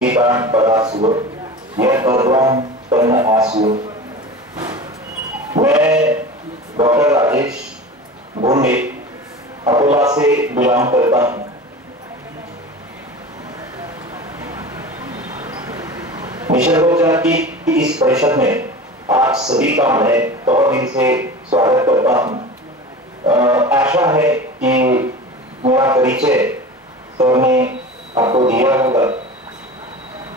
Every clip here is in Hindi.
परासुर यह कर्म तन्न आसुर। मैं डॉक्टर राजेश भोंडे अकोला से बिलोंग करता हूँ। निसर्गोपचार की इस परिषद में आप सभी का मैं तहे दिल से स्वागत करता हूँ। आशा है कि मेरा परिचय सर ने आपको दिया होगा,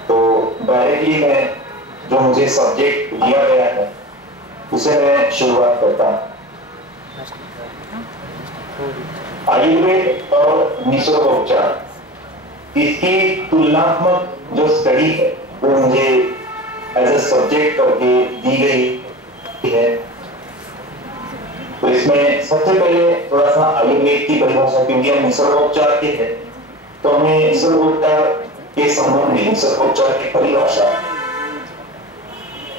तो डायरेक्टली मैं जो मुझे सब्जेक्ट दिया गया है उसे मैं शुरुआत करता हूँ। आयुर्वेद और निसर्गोपचार इसकी तुलनात्मक जो स्टडी है वो मुझे एज ए सब्जेक्ट करके दी गई है। तो इसमें सबसे पहले थोड़ा सा आयुर्वेद की परिभाषा, क्योंकि हम निसर्गोपचार के हैं तो हमें निसर्गोपचार के संबंध में निसर्गोपचार की परिभाषा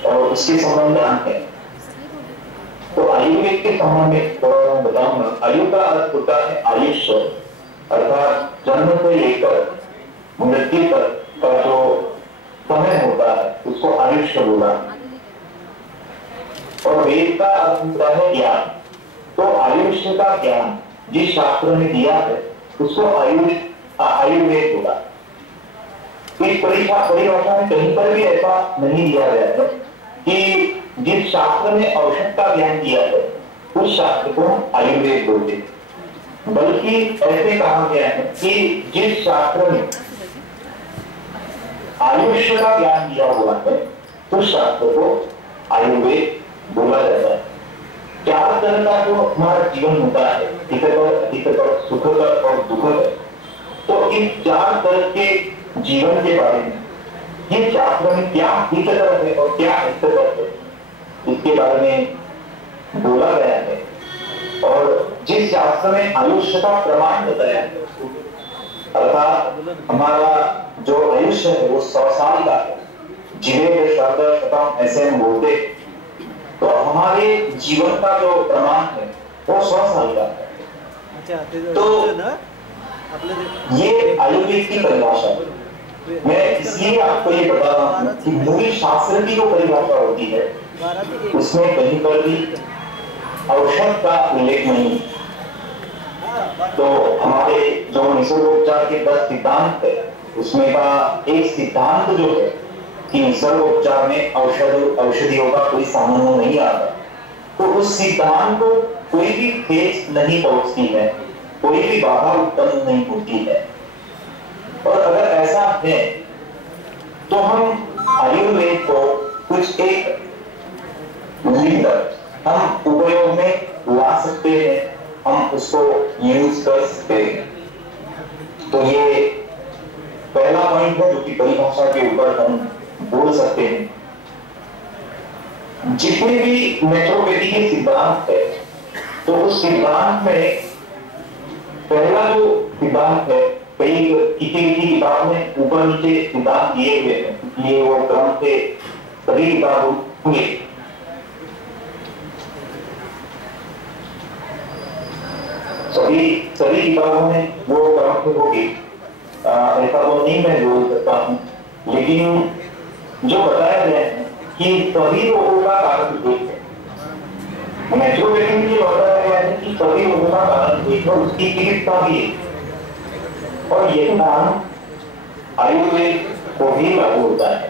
और उसके संबंध है। तो आयुर्वेद के संबंध में थोड़ा मैं बताऊंगा। आयु का अर्थ होता है आयुष्य, अर्थात जन्म से लेकर मृत्यु तक का जो समय होता है उसको आयुष्य बोला। और वेद का अर्थ होता है ज्ञान। तो आयुष्य का ज्ञान जिस शास्त्र ने दिया है उसको आयुर्वेद बोला। इस परिभाषा में कहीं पर भी ऐसा नहीं दिया गया है कि जिस शास्त्र ने औषध का ज्ञान दिया है उस शास्त्र को आयुर्वेद बोलते, बल्कि ऐसे कहा गया है कि जिस शास्त्र ने आयुष्य का ज्ञान दिया हुआ है उस शास्त्र को आयुर्वेद बोला जाता है। चार तरह का जो हमारा जीवन होता है, हितकर, अहितकर, सुखकर और दुखकर, तो इस चार तरह के जीवन के बारे में ये शास्त्र में क्या हितकर है और क्या अहितकर है इसके बारे में बोला गया है। और जिस शास्त्र में आयुष्य का प्रमाण बताया है, अर्थात हमारा जो आयुष्य है वो 100 साल का है, जीवे शतम ऐसे हम बोलते, तो हमारे जीवन का जो प्रमाण है वो 100 साल का है। तो ये आयुर्वेद की परिभाषा है। मैं इसलिए आपको ये बता रहा हूँ कि मूल शास्त्र की जो परिभाषा होती है उसमें कहीं पर भी औषध का उल्लेख नहीं। तो हमारे जो निसर्गोपचार के 10 सिद्धांत है उसमें का एक सिद्धांत जो है कि निसर्गोपचार में औषधियों का कोई सामने नहीं आता, तो उस सिद्धांत को कोई भी ठेस नहीं पहुंचती है, कोई भी बाधा उत्पन्न नहीं होती है। और अगर ऐसा है तो हम आयुर्वेद को कुछ एक हम उपयोग में ला सकते हैं, हम उसको यूज कर सकते हैं। तो ये पहला पॉइंट है जो कि परिभाषा के ऊपर हम बोल सकते हैं। जितने भी नेचुरोपैथी के सिद्धांत है तो उस सिद्धांत में पहला जो सिद्धांत है, कई किसी किताब में ऊपर नीचे सिद्धांत दिए हुए हैं, ये वो क्रम से सभी किताब होंगे। सभी किताबों में वो क्रम से होगी, ऐसा तो नहीं मैं बोल सकता हूँ, लेकिन जो बताया गया है कि सभी रोगों का कारण एक है। नेचुरोपैथी में ये बताया गया है कि सभी रोगों का कारण एक है, उसकी चिकित्सा भी है। और यही नाम आयुर्वेद को भी लागू होता है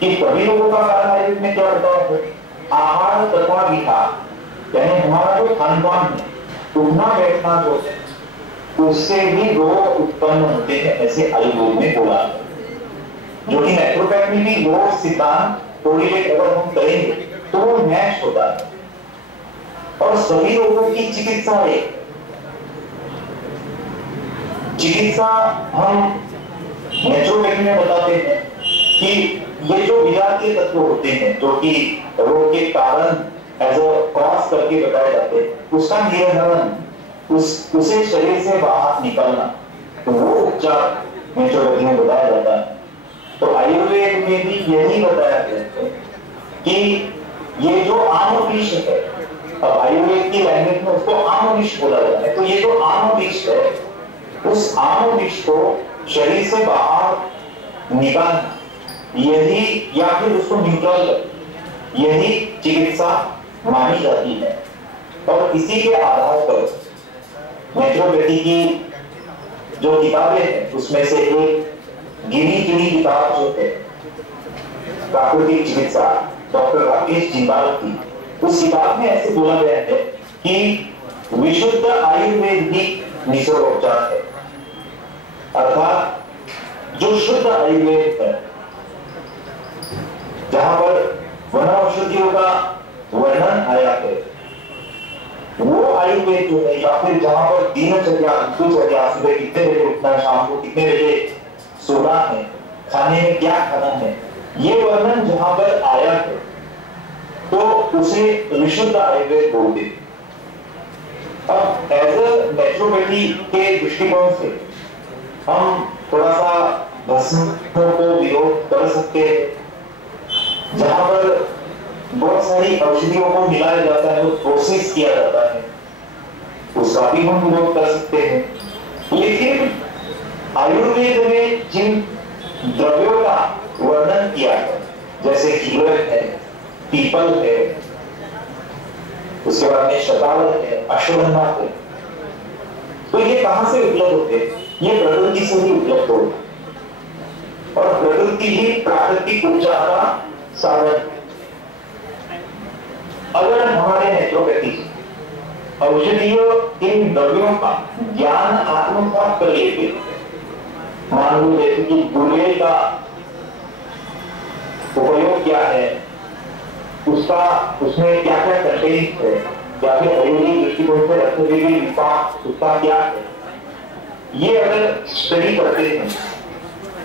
कि सभी रोगों का कारण आयुर्वेद में क्या बताया है? आहार तथा विहार, यानी हमारा जो खान पान है, उठना बैठना जो है उससे भी रोग उत्पन्न होते हैं, ऐसे आयुर्वेद में बोला है। जो कि नेचुरोपैथी में भी वो सिद्धांत थोड़ी देर अगर हम करेंगे तो वो मैच होता है। और सभी रोगों की चिकित्सा है। चिकित्सा हम नेचुरोपैथी में बताते हैं कि ये जो विजातीय तत्व होते हैं जो कि रोग के कारण एज अ कॉज करके बताए जाते हैं, उसका निराकरण, उसे शरीर से बाहर निकालना, तो वो उपचार नेचुरोपैथी में बताया जाता है। तो आयुर्वेद में भी यही बताया गया है कि ये जो आम विष है, अब आयुर्वेद की लैंग्वेज में उसको आम विष बोला जाता है, तो ये जो आम विष है उस आम विष को शरीर से बाहर निकालना, यही या फिर उसको न्यूट्रल, यही चिकित्सा मानी जाती है। और इसी के आधार पर नेचुरोपैथी की जो किताबें हैं उसमें से एक गिनी चुनी किताब जो है प्राकृतिक चिकित्सा डॉक्टर राकेश जिंदाल की, उस किताब में ऐसे बोला गया है कि विशुद्ध आयुर्वेद ही निसर्गोपचार है। अर्थात जो शुद्ध आयुर्वेद है, जहां पर वनौषधियों का वर्णन आया है, वो आयुर्वेद जो है, या फिर जहां पर दिनचर्या ऋतुचर्या, सुबह कितने बजे उठना, शाम को कितने बजे सोना है, खाने में क्या खाना है, ये वर्णन जहां पर आया है तो उसे विशुद्ध आयुर्वेद बोलते हैं। अब एज अ नेचुरोपैथी के दृष्टिकोण से हम थोड़ा सा भस्मों को विरोध कर सकते हैं, जहां पर बहुत सारी औषधियों को मिलाया जाता है, वो प्रोसेस किया जाता है, उसका भी हम विरोध कर सकते हैं। लेकिन आयुर्वेद में जिन द्रव्यों का वर्णन किया है, जैसे हीरोइन है, पीपल है, उसके बाद में शतावल है, अश्वगंधा है, तो ये कहां से उपलब्ध होते हैं? ये प्रकृति से ही उपलब्ध होते हैं, और प्रकृति ही प्राकृतिक उपचार का साधन। अगर हमारे नेचुरोपैथी औषधियों इन द्रव्यों का ज्ञान आत्मसात कर लेते, मान लो जैसे कि गुलेल का उपयोग क्या है, उसका उसमें क्या क्या कंटेंट है, या फिर आयुर्वेदिक दृष्टिकोण से रक्तवेदी विपाक उसका क्या है, ये अगर स्टडी करते हैं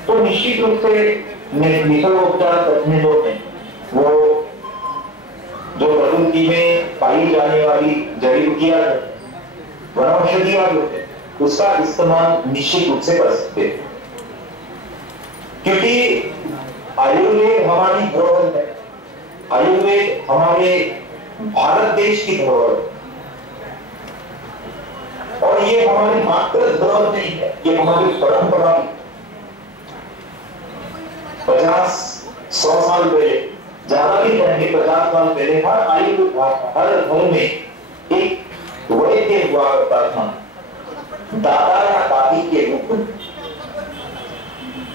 तो निश्चित रूप से निसर्गोपचार तज्ञ जो है वो जो प्रकृति में पाई जाने वाली जड़ी बूटियां, वनौषधियां जो है, उसका इस्तेमाल निश्चित रूप से कर सकते हैं। क्योंकि आयुर्वेद हमारी धरोहर है, आयुर्वेद हमारे भारत देश की धरोहर है, और ये हमारी मात्र धरोहर नहीं है, ये हमारी परंपरा। 50-100 साल पहले, ज्यादा भी नहीं, 50 साल पहले हर आयु हर घर में एक वैद्य हुआ करता था, दादा या दादी के रूप में।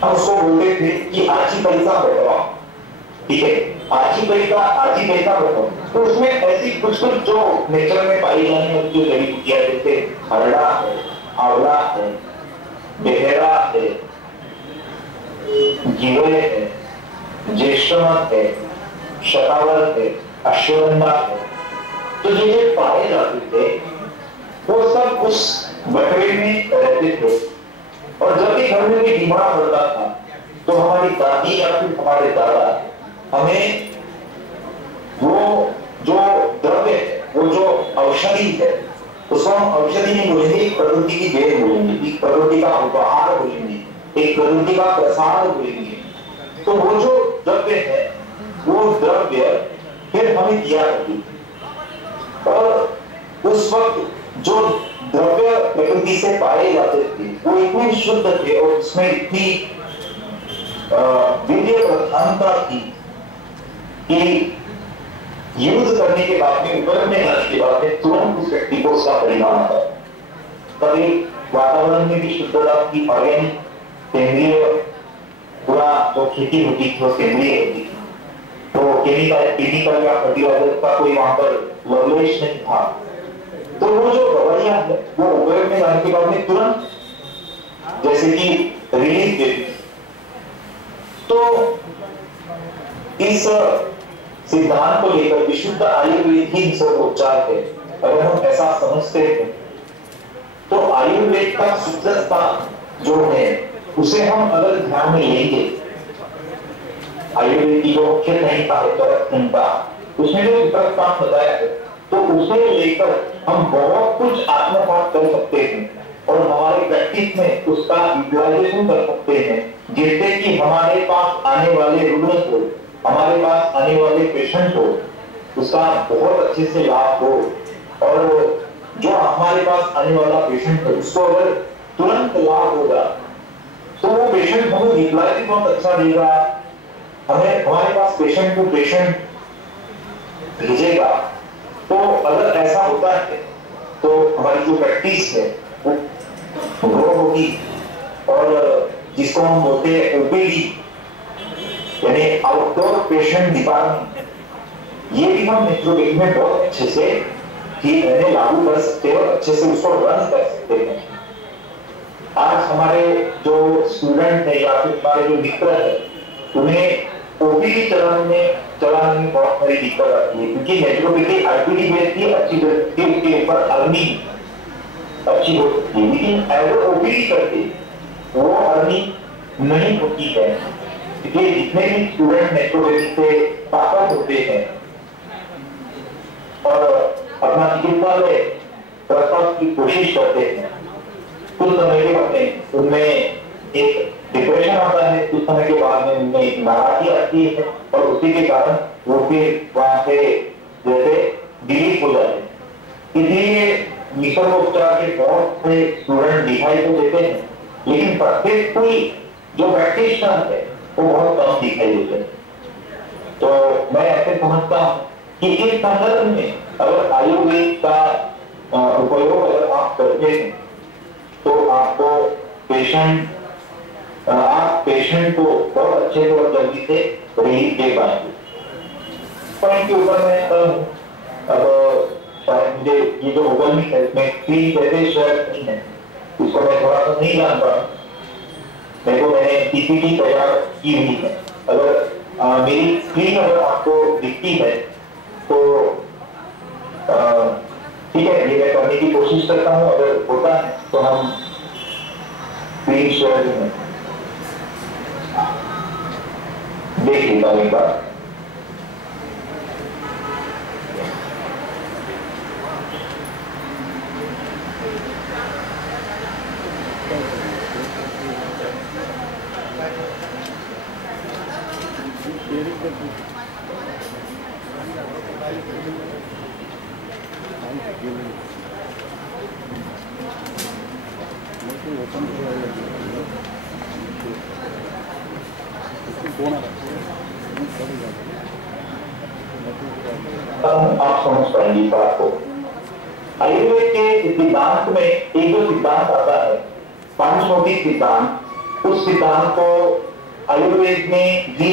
हम उसको बोलते थे कि आजी पैसा बैठवा, ठीक है, आजी पैसा बैठो। तो उसमें ऐसी कुछ जो नेचर में पाई जाने वाली जो जड़ी बूटियां, जैसे हरड़ा है, आंवला है, बेहरा है, गिलोय है, ज्येष्ठमत है, शतावल है, अश्वगंधा है, तो ये पाए जाते थे वो सब उस बटवे में रहते थे। और जब भी घर में कोई बीमार पड़ता था तो हमारी दादी या फिर हमारे दादा हमें वो जो द्रव्य है, वो जो औषधि है, उसको हम औषधि नहीं बोलेंगे, एक प्रकृति की देन बोलेंगे, एक प्रकृति का उपहार बोलेंगे, एक प्रकृति का प्रसाद बोलेंगे। तो वो जो द्रव्य है, वो द्रव्य फिर हमें दिया करती, और उस वक्त जो द्रव्य प्रकृति से पाए जाते थे वो इतने शुद्ध थे और उसमें इतनी वीर्य प्रधानता थी कि युद्ध करने के बाद में, उबरने जाने के बाद में तुरंत उस व्यक्ति को उसका परिणाम आता। कभी वातावरण में भी शुद्धता की, ऑर्गेनिक केंद्रीय पूरा जो खेती होती थी वो केंद्रीय होती थी, तो केमिकल या फर्टिलाइजर का कोई वहां पर लवलेश नहीं था। तो वो जो दवाइयां है वो उपयोग में जाने के बाद में तुरंत जैसे कि रिलीज देती। तो इस सिद्धांत को लेकर विशुद्ध आयुर्वेद ही निसर्गोपचार है, अगर हम ऐसा समझते हैं तो आयुर्वेद का शुद्धता जो है उसे हम अगर ध्यान में लेंगे, आयुर्वेद की जो मुख्य संहिता है उसमें जो वितरकता बताया है, तो उसे लेकर हम बहुत कुछ आत्मसात कर सकते हैं और हमारे प्रैक्टिस में उसका यूटिलाइजेशन कर सकते हैं, जिससे कि हमारे पास आने वाले रुग्ण को, हमारे पास आने वाले पेशेंट को उसका बहुत अच्छे से लाभ हो, और जो हमारे पास आने वाला पेशेंट है उसको अगर तुरंत लाभ होगा तो वो पेशेंट हमें रिप्लाई भी बहुत अच्छा देगा, हमें हमारे पास पेशेंट टू पेशेंट भेजेगा। तो अगर ऐसा होता है तो हमारी जो प्रैक्टिस है वो ग्रो होगी। और जिसको हम बोलते हैं ओपीडी यानी आउटडोर पेशेंट डिपार्टमेंट, ये भी हम नेचुरोपैथी में बहुत अच्छे से लागू कर सकते हैं और अच्छे से उसको रन कर सकते हैं। आज हमारे जो स्टूडेंट है या फिर हमारे जो मित्र है, उन्हें ओपीडी चलाने में बहुत सारी दिक्कत आती है, क्योंकि नेचुरोपैथी आईपीडी बेस्ड की अच्छी उसके ऊपर अर्निंग अच्छी होती है, लेकिन एज ओपीडी करके वो अर्निंग नहीं होती है। क्योंकि जितने भी स्टूडेंट नेचुरोपैथी से पास होते हैं और अपना चिकित्सालय प्रस्ताव की कोशिश करते हैं, कुछ समय के बाद उनमें एक डिप्रेशन आता है, कुछ समय के बाद में उनमें नाराजगी आती है और उसी के कारण वो फिर वहां से जैसे डिलीट हो जाते हैं। इसलिए निसर्गोपचार के बहुत से स्टूडेंट दिखाई तो देते हैं, लेकिन सक्सेसफुल जो प्रैक्टिशनर है वो बहुत कम दिखाई देते हैं। तो मैं ऐसे समझता हूँ कि इस संदर्भ में अगर आयुर्वेद का उपयोग अगर आप करते हैं तो आपको आप पेशेंट को बहुत अच्छे से और जल्दी से रिलीफ दे पाएंगे। पॉइंट के ऊपर मैं अब शायद मुझे ये जो ओवल है इसमें स्क्रीन कैसे शेयर नहीं है, इसको मैं थोड़ा सा नहीं जान पा, मेरे को मैंने पीपीटी तैयार की हुई है। अगर मेरी स्क्रीन अगर आपको दिखती है तो ठीक है, ये मैं करने की कोशिश करता हूँ। अगर होता है तो हम स्क्रीन शेयर देख लेता हूँ एक बार। आप समझ पाएंगे इस बात को। आयुर्वेद के सिद्धांत में एक जो सिद्धांत आता है पंचमोटी सिद्धांत, उस सिद्धांत को आयुर्वेद ने भी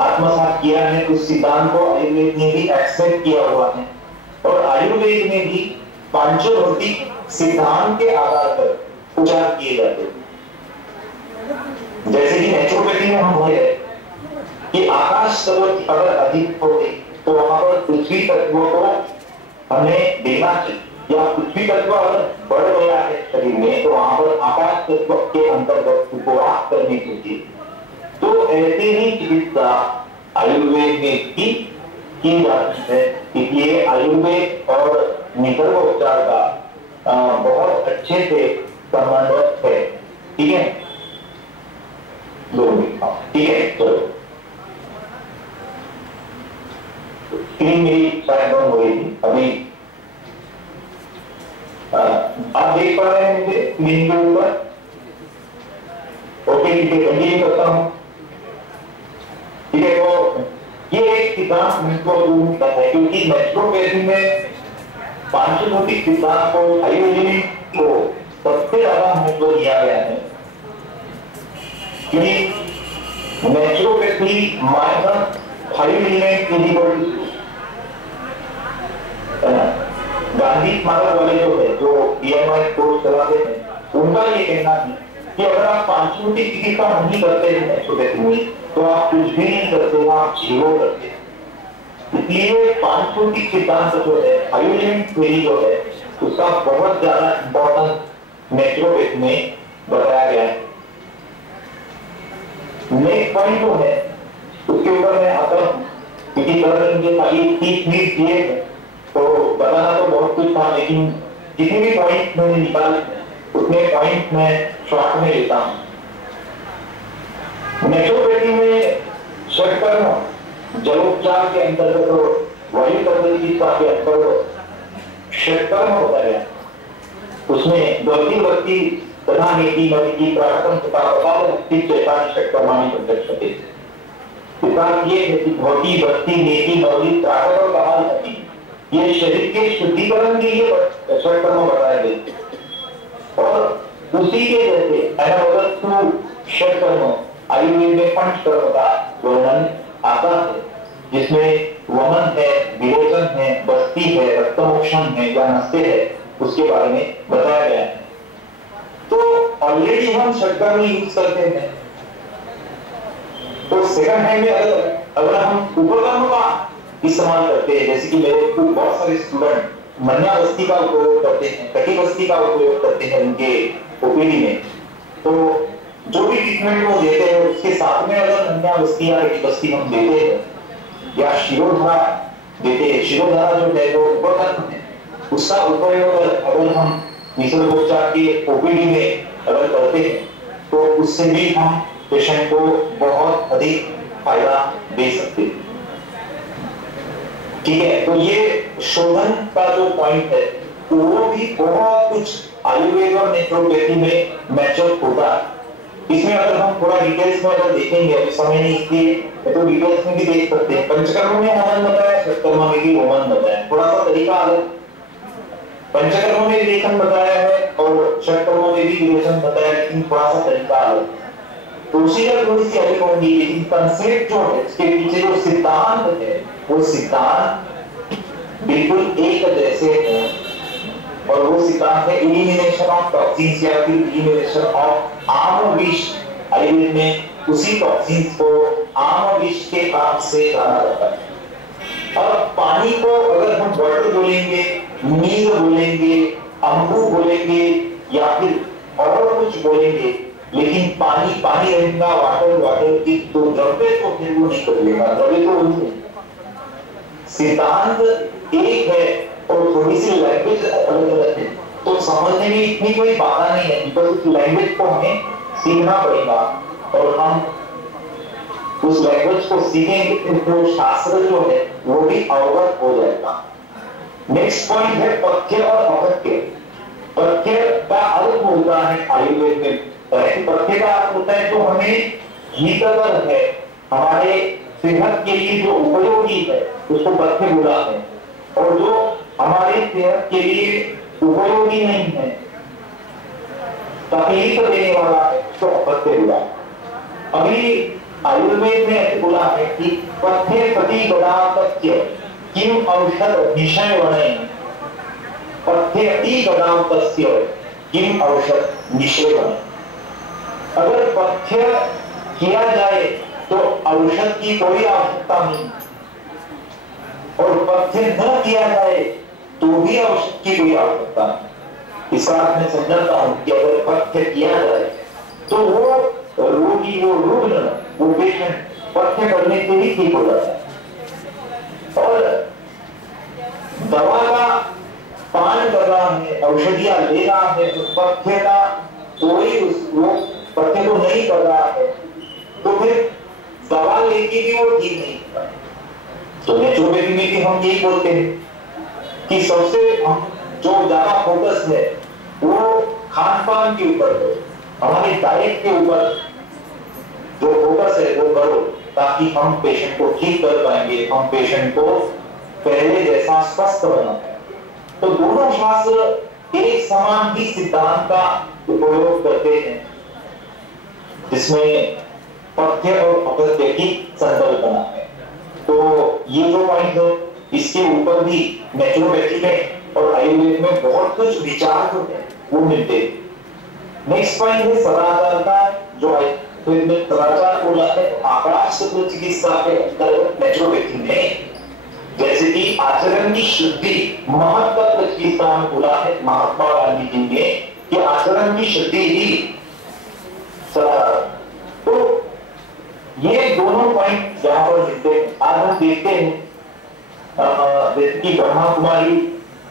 आत्मसात किया है, उस सिद्धांत को आयुर्वेद ने भी एक्सेप्ट किया हुआ है और आयुर्वेद में भी पंचभौतिक सिद्धांत के आधार पर उपचार किए जाते हैं। जैसे कि नेचुरोपैथी में हम बोले कि आकाश तत्व अगर अधिक होते तो वहां पर पृथ्वी तत्वों को हमें देना चाहिए, या पृथ्वी तत्व अगर बढ़ गया है शरीर में तो वहां पर आकाश तत्व के अंतर्गत उपवास करनी चाहिए। तो ऐसे ही चिकित्सा आयुर्वेद में भी की जाती है। इसलिए आयुर्वेद और निसर्गोपचार का बहुत अच्छे से संबंध है। ठीक है, ठीक है, चलो स्क्रीन मेरी शायद बंद हो गई थी अभी। आप देख पा रहे हैं मुझे स्क्रीन के ऊपर? ओके, ठीक है, कंटिन्यू करता हूं। ठीक है, तो ये एक सिद्धांत महत्वपूर्ण है, क्योंकि नेचुरोपैथी में पांचभौतिक सिद्धांत को आयुर्वेद को सबसे ज्यादा महत्व दिया गया है, क्योंकि naturopathy minus 5 element equal Gandhi स्मारक वाले जो है, जो बीएमआई कोर्स चलाते हैं, उनका ये कहना है कि अगर आप पांचभौतिक चिकित्सा नहीं करते हैं नेचुरोपैथी में तो आप कुछ भी नहीं करते, आप जीरो करते हैं। इसलिए पांचभौतिक सिद्धांत जो है, आयुर्वेद थ्योरी जो है, उसका बहुत ज्यादा इंपॉर्टेंस नेचुरोपैथी में बताया गया है। नेक्स्ट पॉइंट जो है उसके ऊपर मैं आता हूँ, क्योंकि कल मुझे खाली 30 मिनट दिए थे तो बताना तो बहुत कुछ था, लेकिन जितने भी पॉइंट मैंने निकाले उतने पॉइंट मैं शॉर्ट में लेता हूँ। नेचुरोपैथी में षटकर्म जलोपचार के अंतर्गत, वायु चिकित्सा के अंतर्गत षटकर्म होता है, उसमें 32 तथा नीति की प्रार्थम तथा अभाव मुक्ति चेतानी षट्कर्माणि प्रदर्शते। इसका ये है कि भौति भक्ति नीति मौलिक प्रार्थना और कमाल नहीं, ये शरीर के शुद्धिकरण के लिए षट्कर्म बताए गए। और उसी के जैसे षट्कर्म आयुर्वेद में पंचकर्म का वर्णन आता है, जिसमें वमन है, विरोचन है, बस्ती है, रक्तमोक्षण है या नस्ते है, उसके बारे में बताया गया है। तो ऑलरेडी हम षट्कर्म यूज करते हैं। तो सेकंड हैंड में अगर हम उपकर्म का इस्तेमाल करते हैं, जैसे कि मेरे बहुत सारे स्टूडेंट मन्यावस्ती का उपयोग करते हैं, कटिवस्ती का उपयोग करते हैं उनके ओपीडी में, तो जो भी ट्रीटमेंट वो देते हैं उसके साथ में अगर मन्यावस्ती या कटिवस्ती हम देते हैं या शिरोधारा देते हैं, शिरोधारा जो है वो उपकर्म है, उसका उपयोग अगर हम निसर्गोपचार के ओपीडी में अगर करते हैं तो उससे भी हम पेशेंट को बहुत अधिक फायदा दे सकते हैं। ठीक है, तो ये शोधन का जो पॉइंट है वो भी बहुत कुछ आयुर्वेद और नेचुरोपैथी में मैच्योर होता है। इसमें अगर हम थोड़ा डिटेल्स में अगर देखेंगे, अभी समय नहीं इसलिए तो डिटेल्स में भी देख सकते हैं। पंचकर्म में वमन बताया, षट्कर्म में भी वमन बताया, थोड़ा सा तरीका अलग। पंचकर्म में विरेचन बताया है और षट्कर्म में भी विरेचन बताया, लेकिन थोड़ा सा तरीका अलग। प्रोसीजर थोड़ी सी अलग होंगी, लेकिन कंसेप्ट जो है, इसके पीछे जो सिद्धांत है वो सिद्धांत बिल्कुल एक जैसे है। और वो सिद्धांत है एलिमिनेशन ऑफ टॉक्सिन्स या फिर एलिमिनेशन ऑफ आम विष। आयुर्वेद में उसी टॉक्सिन्स को आम विष के नाम से जाना जाता है। और पानी को अगर हम वाटर बोलेंगे, नीर बोलेंगे, अम्बू बोलेंगे या फिर और कुछ बोलेंगे, लेकिन पानी पानी रहेगा, वाटर वाटर की, तो द्रव्य तो फिर वो नहीं बदलेगा, द्रव्य तो वही है। सिद्धांत एक है और थोड़ी सी लैंग्वेज अलग अलग है, तो समझने में इतनी कोई बाधा नहीं है, बिकॉज उस लैंग्वेज को हमें सीखना पड़ेगा और हम उस लैंग्वेज को सीखेंगे तो शास्त्र जो है वो भी अवगत हो जाएगा। नेक्स्ट पॉइंट है पथ्य और अपथ्य। पथ्य का अर्थ होता है आयुर्वेद में, पथ्य का अर्थ होता है जो हमें हितकर है, हमारे सेहत के लिए जो उपयोगी है उसको पथ्य बोला है, और जो हमारे सेहत के लिए उपयोगी नहीं है, तकलीफ देने वाला है, उसको अपथ्य बोला। अभी आयुर्वेद में ऐसे बोला है कि पथ्य प्रति गदापत्य किम औषध निशय वनय, पथ्य प्रति गदापत्य किम औषध निशय वनय। अगर पथ्य किया जाए तो औषध की कोई आवश्यकता नहीं, और पथ्य न किया जाए तो भी औषध की कोई आवश्यकता नहीं। इस बात में समझाता हूं कि अगर पथ्य किया जाए तो वो रोगी, वो रुग्ण, वो पेशेंट पथ्य करने से ही ठीक हो जाता है। और दवा का पान कर रहा है, औषधियां ले रहा है, तो पथ्य का कोई उसको पथ्य को नहीं कर रहा है तो फिर दवा लेके भी वो ठीक नहीं होता। तो नेचुरोपैथी में भी हम यही बोलते हैं कि सबसे जो ज्यादा फोकस है वो खान पान के ऊपर है, हमारी डाइट के ऊपर जो फोकस है वो करो, ताकि हम पेशेंट को ठीक कर पाएंगे, हम पेशेंट को पहले जैसा स्वस्थ बना पाए। तो दोनों शास्त्र एक समान ही सिद्धांत का उपयोग करते हैं, जिसमें पथ्य और अपथ्य की संकल्पना है। तो ये जो पॉइंट है इसके ऊपर भी नेचुरोपैथी में और आयुर्वेद में बहुत कुछ विचार जो है वो मिलते हैं। नेक्स्ट पॉइंट है सदाचार का, जो आयुर्वेद में सदाचार बोला है आकाश चिकित्सा के अंतर्गत नेचुरोपैथी में, जैसे कि आचरण की शुद्धि महत्व चिकित्सा में बोला है महात्मा गांधी जी ने कि आचरण की शुद्धि ही सदाचार। तो ये दोनों पॉइंट यहाँ पर मिलते हैं। आज हम देखते हैं जैसे कि ब्रह्मा कुमारी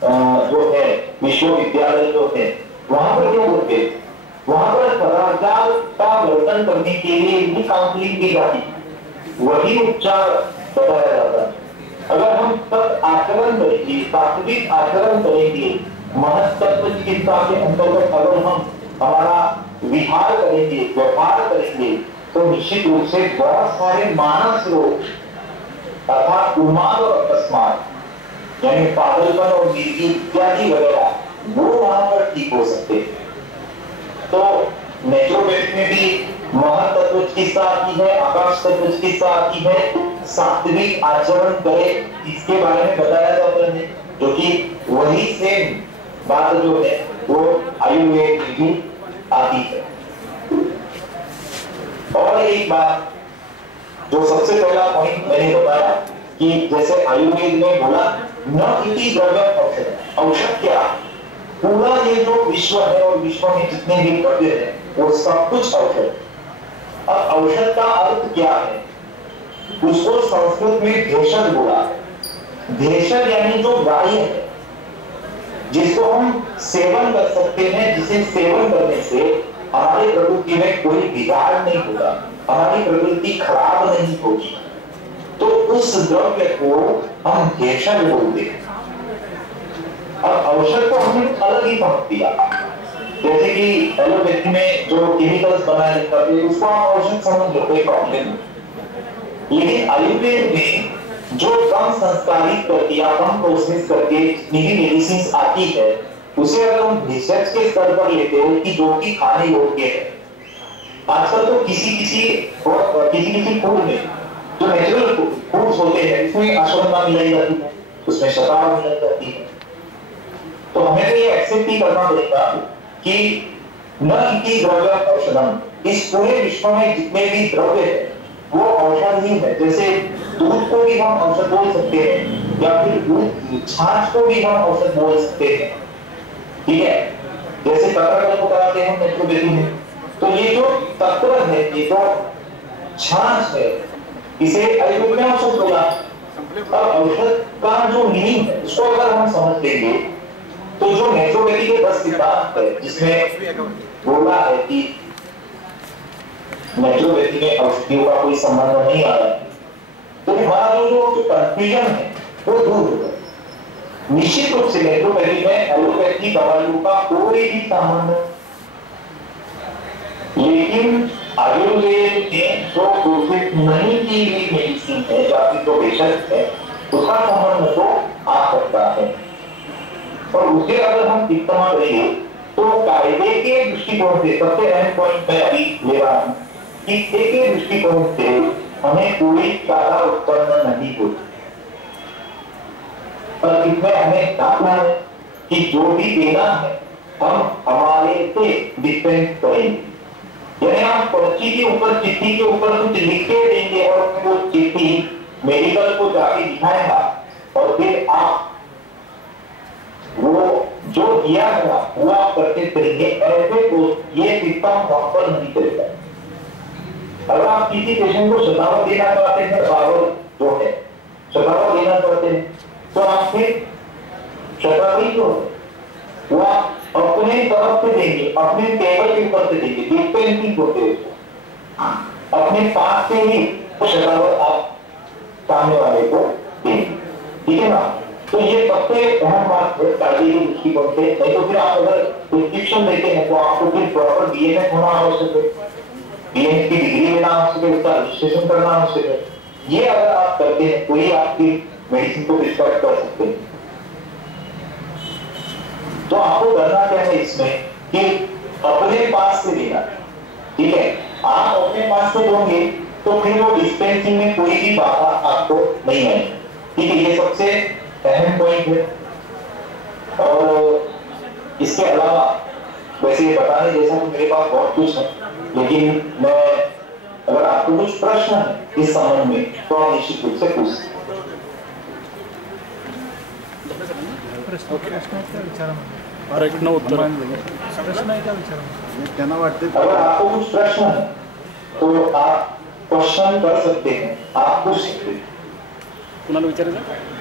जो है विश्वविद्यालय जो है वहां पर क्या होते हैं, वहां पर सदाचार का वर्तन करने के लिए भी काउंसलिंग की जाती है, वही उपचार बताया जाता है। अगर हम सब आचरण करेंगे, सात्विक आचरण करेंगे, महत्व चिकित्सा के अंतर्गत अगर हम हमारा विहार करेंगे, व्यवहार करेंगे, तो निश्चित रूप से बहुत सारे मानस रोग अर्थात उन्माद और अकस्मात यानी पागलपन और मिर्गी इत्यादि वगैरह वो वहां पर ठीक हो सकते हैं। तो नेचुरोपैथी में भी महत तत्व चिकित्सा आती है, आकाश तत्व चिकित्सा आती है, सात्विक आचरण करे इसके बारे में बताया जाता है, जो कि वही सेम बात जो है वो आयुर्वेद में भी आती है। और एक बात जो सबसे पहला पॉइंट मैंने बताया कि जैसे आयुर्वेद में बोला न इति द्रव्य औषध, औषध क्या, पूरा ये जो विश्व है और विश्व में जितने भी द्रव्य है वो सब कुछ औषध। अब औषध का अर्थ क्या है, उसको संस्कृत में भेषज बोला। भेषज यानी जो गाय है जिसको हम सेवन कर सकते हैं, जिसे सेवन करने से हमारी प्रकृति में कोई बिगाड़ नहीं होगा, हमारी प्रकृति खराब नहीं होगी, तो उस द्रव्य को हम भेषज बोलते हैं। अब औषध को हमने अलग ही समझ दिया, जैसे कि एलोपैथी में जो केमिकल्स बनाए जाते हैं उसको आप औषध समझ लो, कोई प्रॉब्लम नहीं। लेकिन आयुर्वेद में जो कम संस्कारित करके या कम प्रोसेस करके जितनी भी मेडिसिन आती है उसे अगर हम भेषज के स्तर पर लेते हैं कि जो कि खाने योग्य है। आजकल तो किसी फूड में जो नेचुरल फूड्स होते हैं उसमें अश्वगंधा मिलाई जाती है, उसमें शतावरी मिलाई जाती है, तो हमें तो ये एक्सेप्ट ही करना पड़ेगा कि न इति द्रव्य औषधम, इस पूरे विश्व में जितने भी द्रव्य है वो औषध ही है। जैसे दूध को भी हम औषध बोल सकते हैं या फिर दूध छाछ को भी हम औषध बोल सकते हैं, ठीक है। जैसे कतरकल को कराते हैं नेचुरोपैथी में, तो ये जो तत्व है, ये जो छाछ है, इसे आयुर्वेद में औषध बोला। अब औषध का जो मीनिंग है उसको अगर हम समझ लेंगे तो जो नेचुरोपैथी के 10 सिद्धांत है जिसमें बोला है कि नेचुरोपैथी में औषधियों का कोई संबंध नहीं आ रहा है, तो हमारा जो कंफ्यूजन है वो दूर होगा। निश्चित रूप से नेचुरोपैथी में एलोपैथी दवाइयों का कोई भी संबंध, लेकिन आयुर्वेद में जो प्रोसेस नहीं की गई मेडिसिन है या फिर जो भेषज है उसका संबंध तो आ सकता है। और उसे अगर हम इस्तेमाल करेंगे तो कायदे के दृष्टिकोण से सबसे अहम पॉइंट मैं अभी ले रहा हूं कि के दृष्टिकोण से हमें कोई बाधा उत्पन्न नहीं होती, पर इसमें हमें जानना है कि जो भी देना है हम हमारे से डिस्पेंस करेंगे। यानी आप पर्ची के ऊपर, चिट्ठी के ऊपर कुछ लिख के देंगे और वो चिट्ठी मेडिकल को जाके दिखाएगा और फिर आप वो जो दिया गया वो आप करते करेंगे, ऐसे तो ये सिस्टम वहां पर नहीं चलेगा। अगर आप किसी पेशेंट को शतावत देना चाहते हैं, पावर जो है शतावत देना चाहते हैं, तो आप फिर शतावरी जो है वो आप अपने तरफ से देंगे, अपने टेबल के ऊपर से देंगे, डिस्पेंसिंग होते हैं, अपने पास से ही शतावत आप सामने वाले को देंगे, ठीक है ना। तो ये सबसे अहम बात है कायदे की दृष्टिकोण से। नहीं तो फिर आप अगर प्रिस्क्रिप्शन देते हैं तो आपको फिर प्रॉपर बीएमएस होना आवश्यक है, बीएमएस की डिग्री लेना आवश्यक है, उसका रजिस्ट्रेशन करना आवश्यक है। ये अगर आप करते हैं तो ही आपकी मेडिसिन को प्रिस्क्राइब कर सकते हैं। तो आपको करना क्या है इसमें कि अपने पास से देना, ठीक है। आप अपने पास से दोगे तो फिर वो डिस्पेंसिंग में कोई भी बाधा आपको नहीं आएगी, ठीक है। ये सबसे अहम पॉइंट है। और इसके अलावा वैसे बताने जैसा तो मेरे पास बहुत कुछ है, लेकिन मैं अगर आपको कुछ प्रश्न है इस संबंध में तो आप निश्चित रूप से पूछ सकते हैं। प्रश्न उत्तर अगर आपको कुछ प्रश्न है तो आप क्वेश्चन कर सकते हैं, आप पूछ सकते हैं। कुणाला विचारायचं?